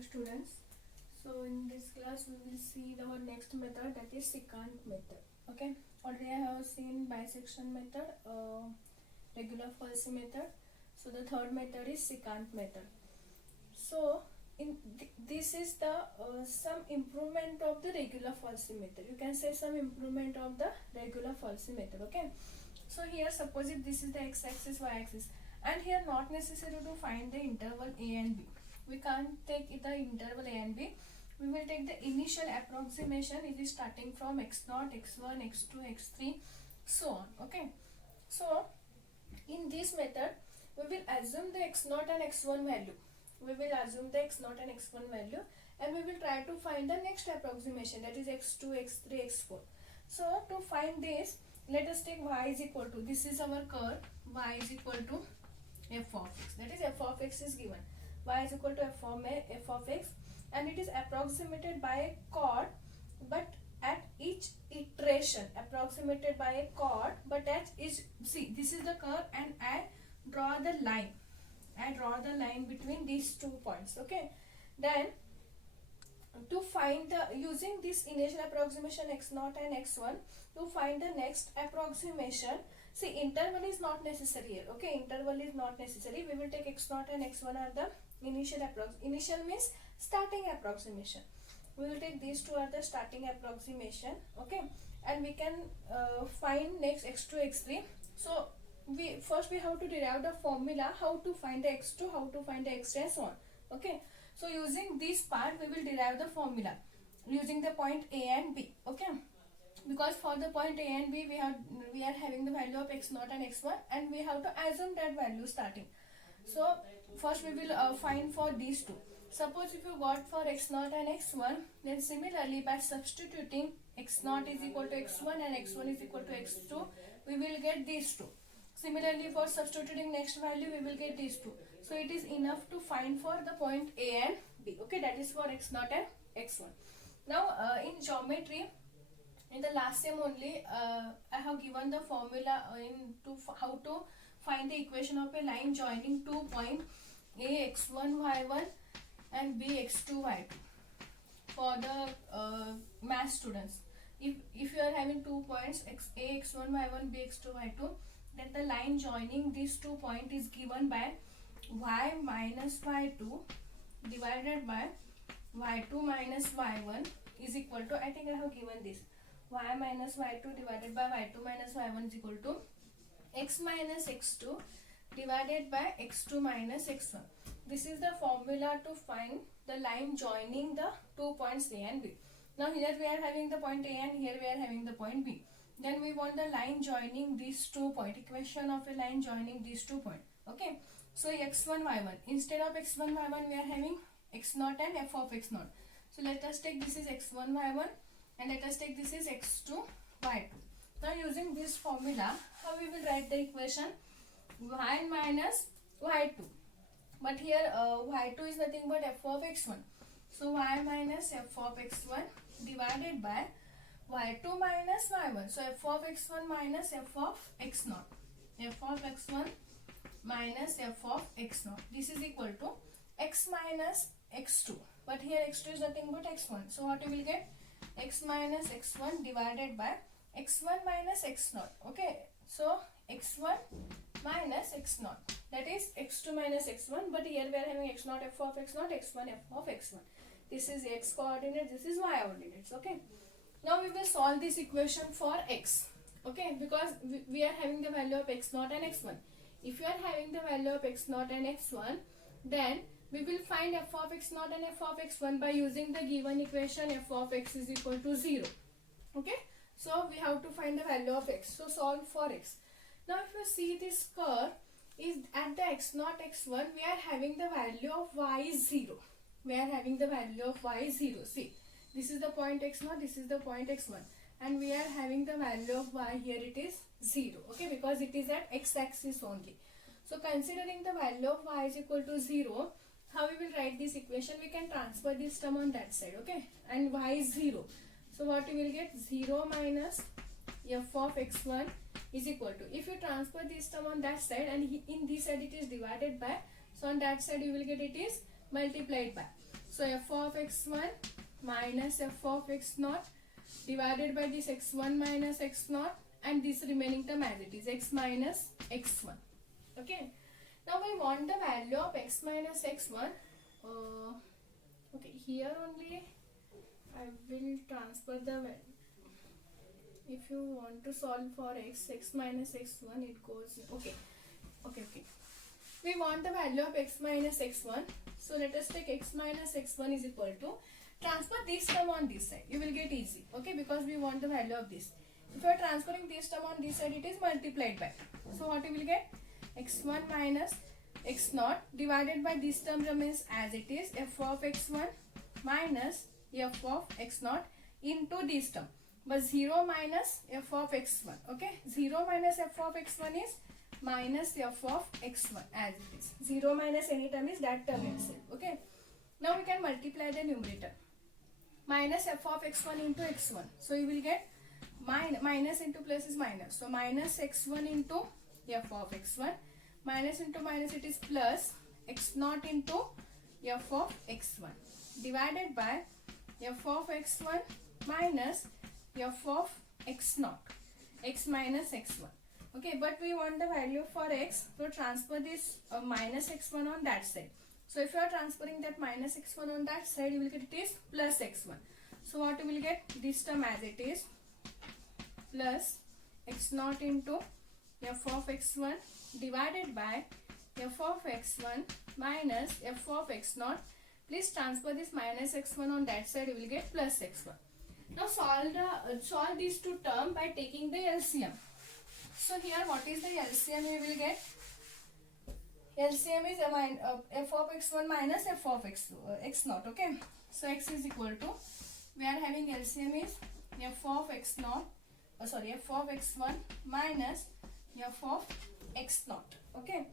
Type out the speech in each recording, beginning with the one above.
Hello students. So in this class we will see our next method, that is secant method. Okay. Already I have seen bisection method, regular falsi method. So the third method is secant method. So in this is the some improvement of the regular falsi method. You can say some improvement of the regular falsi method. Okay. So here suppose if this is the x-axis, y-axis, and here not necessary to find the interval a and b. We can't take the interval a and b. We will take the initial approximation. It is starting from x0, x1, x2, x3, so on. Okay. So in this method, we will assume the x0 and x1 value. We will assume the x0 and x1 value, and we will try to find the next approximation, that is x2, x3, x4. So to find this, let us take y is equal to, this is our curve, y is equal to f of x. That is f of x is given. Y is equal to f of x, and it is approximated by a chord, but at each iteration approximated by a chord, but at each, see this is the curve, and I draw the line. I draw the line between these 2 points. Okay. Then to find the, using this initial approximation x0 and x1, to find the next approximation, see interval is not necessary here. Okay, interval is not necessary. We will take x0 and x1 are the initial initial means starting approximation. We will take these two are the starting approximation. Okay, and we can find next x2, x3. So we have to derive the formula how to find the x2, how to find the x3, and so on. Okay, so using this part we will derive the formula using the point a and b. Okay, because for the point a and b we are having the value of x0 and x1, and we have to assume that value starting. So first we will find for these two. Suppose if you got for x0 and x1, then similarly by substituting x0 is equal to x1 and x1 is equal to x2, we will get these two. Similarly for substituting next value, we will get these two. So it is enough to find for the point a and b. Okay, that is for x0 and x1. Now in geometry, in the last sem only, I have given the formula how to find the equation of a line joining 2 points a x1 y1 and b x2 y2 for the math students. If you are having 2 points a x1 y1 b x2 y2, then the line joining these 2 points is given by y minus y2 divided by y2 minus y1 is equal to, I think I have given this, y minus y2 divided by y2 minus y1 is equal to x minus x2 divided by x2 minus x1. This is the formula to find the line joining the 2 points a and b. Now here we are having the point a and here we are having the point b. Then we want the line joining these 2 points, equation of a line joining these 2 points. Okay, so x1 y1, instead of x1 y1 we are having x0 and f of x0. So let us take this is x1 y1, and let us take this is x2 y2. Now using this formula, how we will write the equation? Y minus y2, but here y2 is nothing but f of x1. So y minus f of x1 divided by y2 minus y1. So f of x1 minus f of x0. F of x1 minus f of x0. This is equal to x minus x2. But here x2 is nothing but x1. So what you will get? X minus x1 divided by x1 minus x0. Okay. So x1 minus x0. That is x2 minus x1. But here we are having x0 f of x0, x1 f of x1. This is x coordinate. This is y coordinates. Okay. Now we will solve this equation for x. Okay, because we are having the value of x0 and x1. If you are having the value of x0 and x1, then we will find f of x0 and f of x1 by using the given equation f of x is equal to 0. Okay, so we have to find the value of x. So solve for x. Now if you see this curve is at the x0 x1, we are having the value of y is 0. We are having the value of y is 0. See, this is the point x0, this is the point x1, and we are having the value of y here, it is 0. Okay, because it is at x-axis only. So considering the value of y is equal to 0, how we will write this equation? We can transfer this term on that side. Okay, and y is 0. So what we will get? 0 minus f of x1 is equal to, if you transfer this term on that side and in this side it is divided by, so on that side you will get it is multiplied by. So So f of x1 minus f of x0 divided by this x1 minus x0, and this remaining term as it is, x minus x1. Okay. Now we want the value of x minus x1. Okay, here only I will transfer the value. If you want to solve for x minus x1, it goes, okay. We want the value of x minus x1. So let us take x minus x1 is equal to, transfer this term on this side. You will get easy, okay, because we want the value of this. If you are transferring this term on this side, it is multiplied by. So what you will get? x1 minus x0 divided by this term remains as it is, f of x1 minus f of x0 into this term. But 0 minus f of x1, okay. 0 minus f of x1 is minus f of x1 as it is. 0 minus any term is that term itself, okay. Now we can multiply the numerator. Minus f of x1 into x1. So you will get minus into plus is minus. So minus x1 into f of x1. Minus into minus, it is plus x0 into f of x1 divided by f of x1 minus f of x0, x minus x1. Okay, but we want the value for x, so transfer this minus x1 on that side. So if you are transferring that minus x1 on that side, you will get it is plus x1. So what you will get? This term as it is, plus x0 into f of x1 divided by f of x1 minus f of x0. Please transfer this minus x1 on that side, you will get plus x1. Now solve these two terms by taking the LCM. So here what is the LCM we will get? LCM is f of x1 minus f of x0, okay. So x is equal to, we are having LCM is f of x0, f of x1 minus f of x0, okay.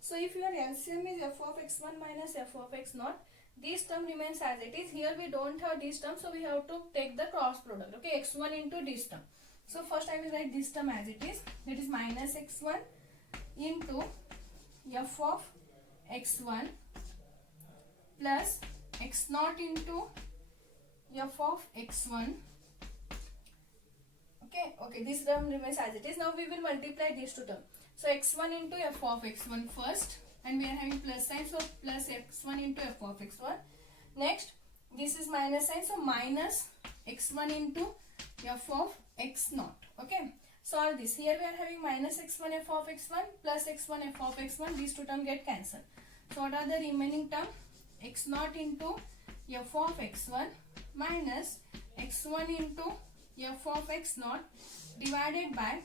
So if your LCM is f of x1 minus f of x0, this term remains as it is. Here we don't have this term, so we have to take the cross product, okay, x1 into this term. So first I will write this term as it is, that is minus x1 into f of x1 plus x0 into f of x1. Okay, this term remains as it is. Now we will multiply these two terms. So x1 into f of x1 first, and we are having plus sign, so plus x1 into f of x1. Next, this is minus sign, so minus x1 into f of x0, okay. Solve this. Here we are having minus x1 f of x1 plus x1 f of x1. These two terms get cancelled. So what are the remaining term? x0 into f of x1 minus x1 into f of x0 divided by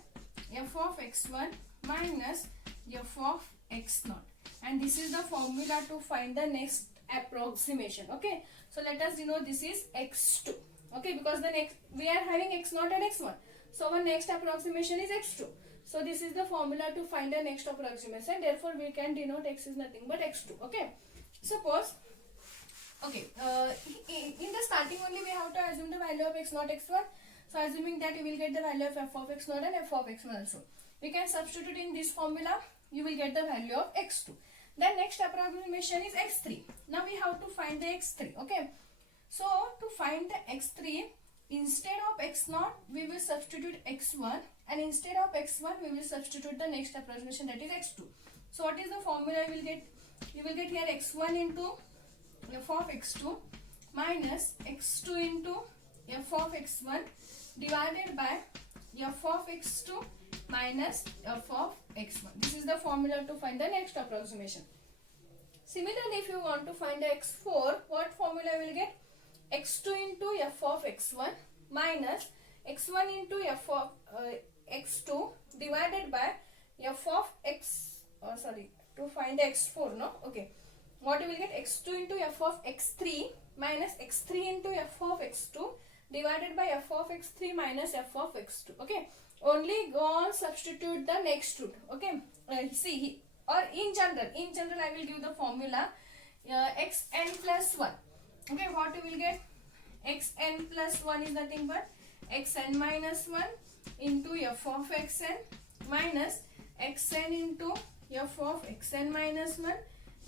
f of x1 minus f of x0. And this is the formula to find the next approximation, okay. So let us denote this is x2, okay, because the next we are having x0 and x1. So our next approximation is x2. So this is the formula to find the next approximation. Therefore, we can denote x is nothing but x2. Okay. Suppose, okay, in the starting only we have to assume the value of x0, x1. So assuming that you will get the value of f of x0 and f of x1 also. We can substitute in this formula. You will get the value of x2. The next approximation is x3. Now we have to find the x3. Okay. So to find the x3, instead of x0, we will substitute x1, and instead of x1, we will substitute the next approximation, that is x2. So what is the formula you will get? You will get here x1 into f of x2 minus x2 into f of x1 divided by f of x2 minus f of x1. This is the formula to find the next approximation. Similarly, if you want to find the x4, what formula you will get? x2 into f of x1 minus x1 into f of x2 divided by f of x, to find the x4, no? Okay. What you will get? x2 into f of x3 minus x3 into f of x2 divided by f of x3 minus f of x2. Okay. Only go on substitute the next root. Okay. See, or in general I will give the formula xn plus 1. Okay, what you will get? Xn plus 1 is nothing but xn minus 1 into f of xn minus xn into f of xn minus 1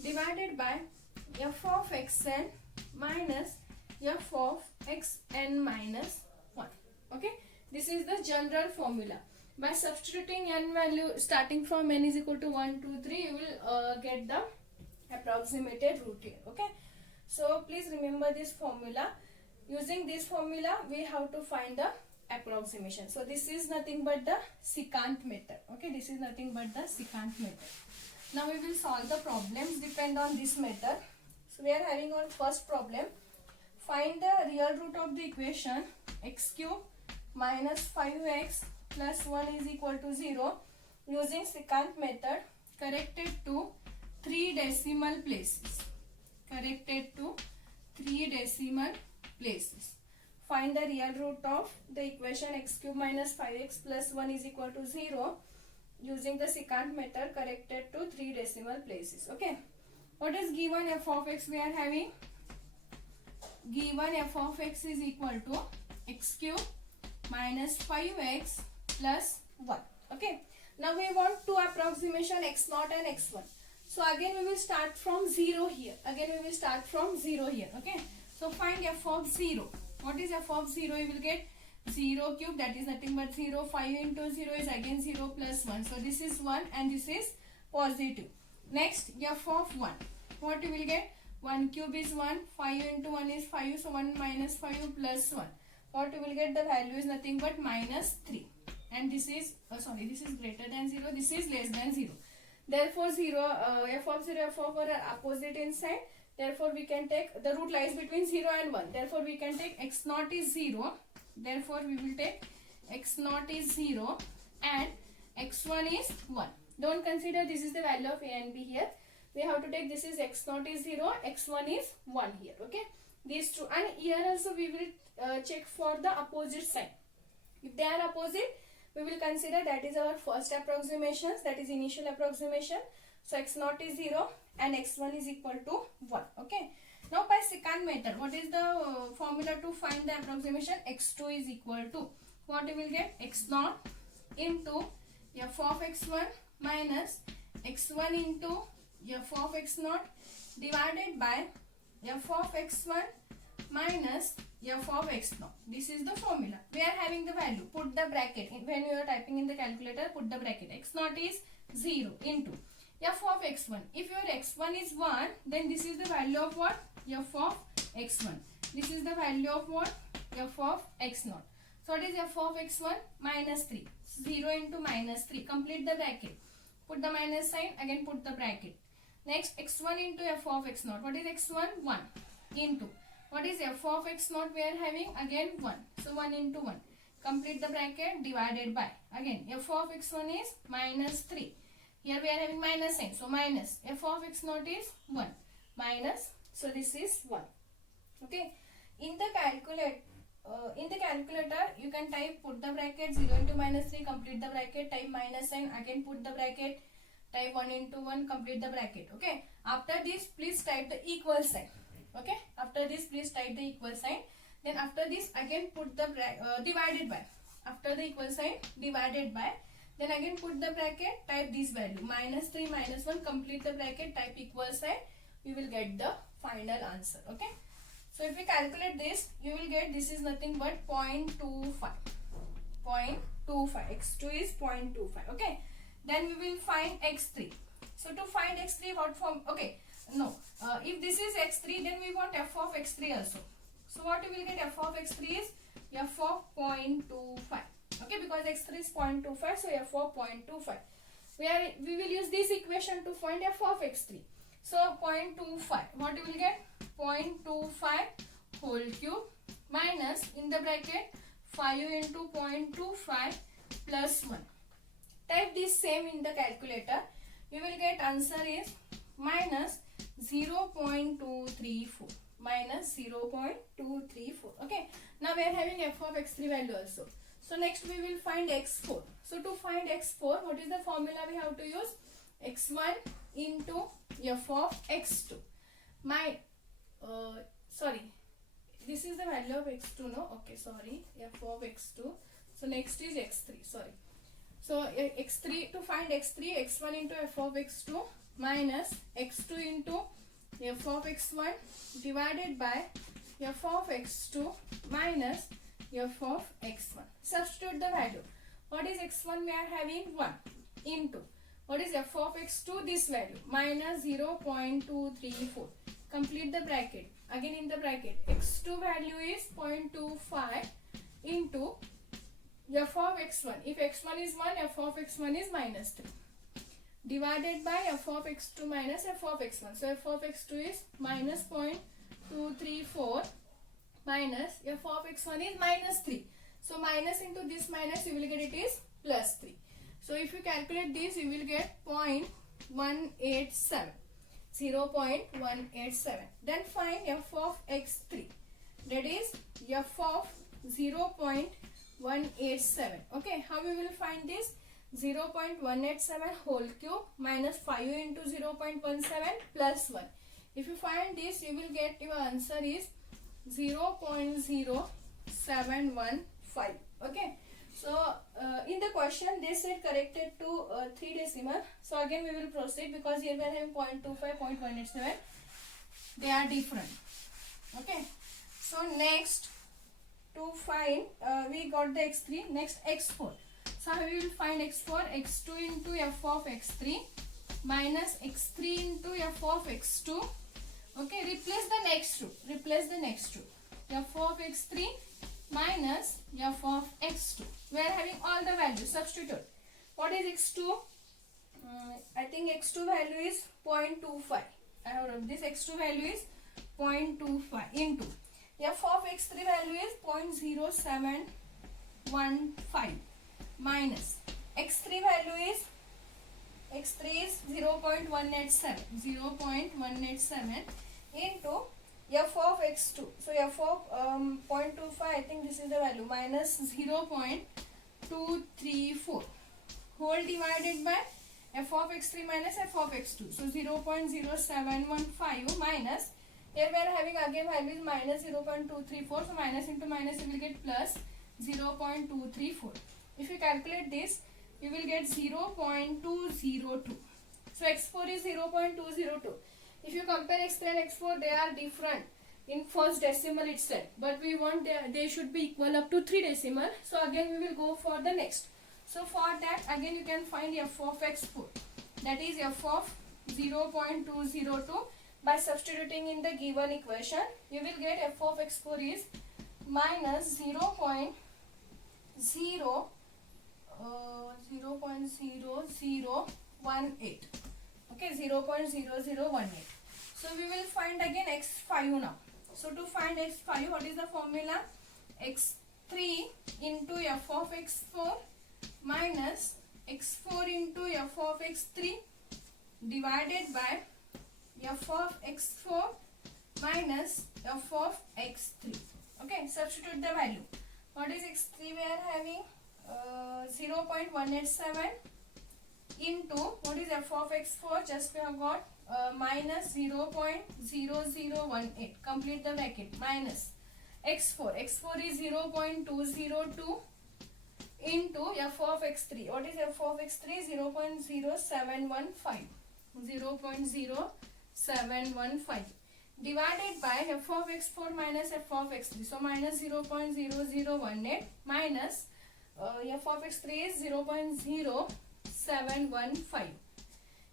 divided by f of xn minus f of xn minus 1. Okay, this is the general formula. By substituting n value starting from n is equal to 1, 2, 3, you will get the approximated root here. Okay, so please remember this formula. Using this formula we have to find the approximation. So this is nothing but the secant method. Okay, this is nothing but the secant method. Now we will solve the problems depend on this method. So we are having our first problem. Find the real root of the equation x cube minus 5x plus 1 is equal to 0 using secant method corrected to 3 decimal places. Corrected to 3 decimal places. Find the real root of the equation x cube minus 5x plus 1 is equal to 0 using the secant method corrected to 3 decimal places. Okay. What is given f of x we are having? Given f of x is equal to x cube minus 5x plus 1. Okay. Now we want two approximation x0 and x1. So again we will start from 0 here. Okay. So find f of 0. What is f of 0? You will get 0 cube, that is nothing but 0. 5 into 0 is again 0 plus 1. So this is 1 and this is positive. Next, f of 1. What you will get? 1 cube is 1. 5 into 1 is 5. So 1 minus 5 plus 1. What you will get? The value is nothing but minus 3. And this is, this is greater than 0. This is less than 0. Therefore, f of 0, f of 1 are opposite inside. Therefore, we can take, the root lies between 0 and 1. Therefore, we can take x0 is 0. Therefore, we will take x0 is 0 and x1 is 1. Don't consider this is the value of a and b here. We have to take this is x0 is 0, x1 is 1 here. Okay. These two. And here also we will check for the opposite sign. If they are opposite, we will consider that is our first approximations, that is initial approximation. So x0 is 0 and x1 is equal to 1. Okay. Now by secant method, what is the formula to find the approximation? x2 is equal to, what you will get? x0 into f of x1 minus x1 into f of x0 divided by f of x1 minus f of x0. This is the formula. We are having the value. Put the bracket. When you are typing in the calculator, put the bracket. x0 is 0 into f of x1. If your x1 is 1, then this is the value of what? F of x1. This is the value of what? F of x0. So what is f of x1? Minus 3. 0 into minus 3. Complete the bracket. Put the minus sign. Again put the bracket. Next, x1 into f of x0. What is x1? 1 into. What is f of x0 we are having? Again 1. So 1 into 1. Complete the bracket, divided by. Again f of x1 is minus 3. Here we are having minus sign. So minus f of x0 is 1. Minus. So this is 1. Okay. In the calculator, you can type, put the bracket, 0 into minus 3, complete the bracket, type minus sign, again put the bracket, type 1 into 1, complete the bracket. Okay. After this, please type the equal sign. Okay. After this, please type the equal sign. Then after this, again put the divided by. After the equal sign, divided by. Then again put the bracket, type this value. Minus 3, minus 1, complete the bracket, type equal sign. We will get the final answer. Okay. So if we calculate this, you will get this is nothing but 0.25. 0.25. x2 is 0.25. Okay. Then we will find x3. So to find x3, what form? Okay. No. If this is x3, then we want f of x3 also. So what you will get? F of x3 is f of 0.25. Okay, because x3 is 0.25, so f of 0.25. We will use this equation to find f of x3. So 0.25. What you will get? 0.25 whole cube minus, in the bracket, 5 into 0.25 plus 1. Type this same in the calculator. You will get answer is minus 0.234. Minus 0.234. Okay. Now we are having f of x3 value also. So next we will find x4. So to find x4, what is the formula we have to use? x1 into f of x2. This is the value of x2, no? Okay, sorry. F of x2. So next is x3, sorry. So x3, to find x3, x1 into f of x2 minus x2 into f of x1 divided by f of x2 minus f of x1. Substitute the value. What is x1? We are having 1 into what is f of x2? This value minus 0.234. Complete the bracket. Again in the bracket, x2 value is 0.25 into f of x1. If x1 is 1, f of x1 is minus 3. Divided by f of x2 minus f of x1. So f of x2 is minus 0.234 minus f of x1 is minus 3. So minus into this minus, you will get it is plus 3. So if you calculate this, you will get 0.187. 0.187. Then find f of x3. That is f of 0.187. Okay, how we will find this? 0.187 whole cube minus 5 into 0.17 plus 1. If you find this, you will get your answer is 0.0715. Okay. So in the question they said corrected to 3 decimal. So again we will proceed because here we are having 0.25, 0.187. They are different. Okay. So next to find we got the x3. Next x4. So we will find x4, x2 into f of x3 minus x3 into f of x2. Okay, replace the next two. Replace the next two. F of x3 minus f of x2. We are having all the values. Substitute. What is x2? I think x2 value is 0.25. I have wrote this. x2 value is 0.25 into f of x3 value is 0.0715 minus x3 value is 0.187 into f of x2. So f of 0.25, I think this is the value, minus 0.234 whole divided by f of x3 minus f of x2. So 0.0715 minus, here we are having again value is minus 0.234. So minus into minus you will get plus 0.234. If you calculate this, you will get 0.202. So x4 is 0.202. If you compare x3 and x4, they are different in first decimal itself. But we want they should be equal up to 3 decimal. So again we will go for the next. So for that again you can find f of x4. That is f of 0.202. By substituting in the given equation, you will get f of x4 is minus 0.0018. Okay, 0.0018. So we will find again x5 now. So to find x5, what is the formula? x3 into f of x4 minus x4 into f of x3 divided by f of x4 minus f of x3. Okay, substitute the value. What is x3? We are having 0.187 into what is f of x4? Just we have got minus 0.0018. Complete the bracket. Minus x4. x4 is 0.202 into f of x3. What is f of x3? 0.0715. 0.0715 divided by f of x4 minus f of x3. So minus 0.0018 minus f of x3 is 0.0715.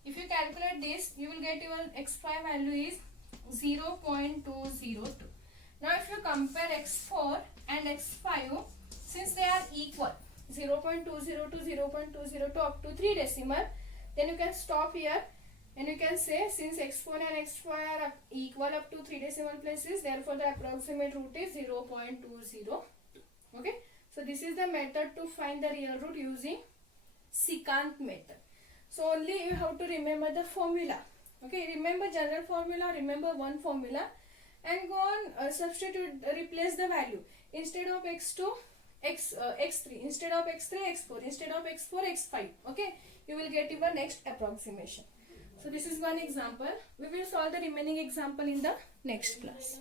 If you calculate this, you will get your x5 value is 0.202. Now if you compare x4 and x5, since they are equal, 0.202, 0.202 up to 3 decimal, then you can stop here and you can say since x4 and x5 are equal up to 3 decimal places, therefore the approximate root is 0.202. Okay. So this is the method to find the real root using secant method. So only you have to remember the formula. Okay, remember general formula, remember one formula and go on substitute, replace the value. Instead of x2, x3, instead of x3, x4, instead of x4, x5. Okay, you will get your next approximation. So this is one example. We will solve the remaining example in the next class.